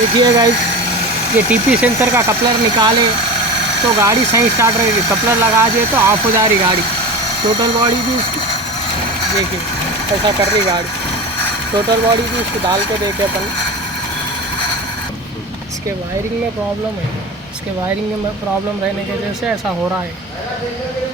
देखिए गाइस, ये TP sensor का कपलर निकाले तो गाड़ी सही स्टार्ट रहेगी, कपलर लगा दिए तो ऑफ हो जा रही गाड़ी। टोटल बॉडी भी इसकी देखिए ऐसा कर रही गाड़ी, टोटल बॉडी भी इसकी डाल के देखे अपन। इसके वायरिंग में प्रॉब्लम है, इसके वायरिंग में प्रॉब्लम रहने की वजह से ऐसा हो रहा है।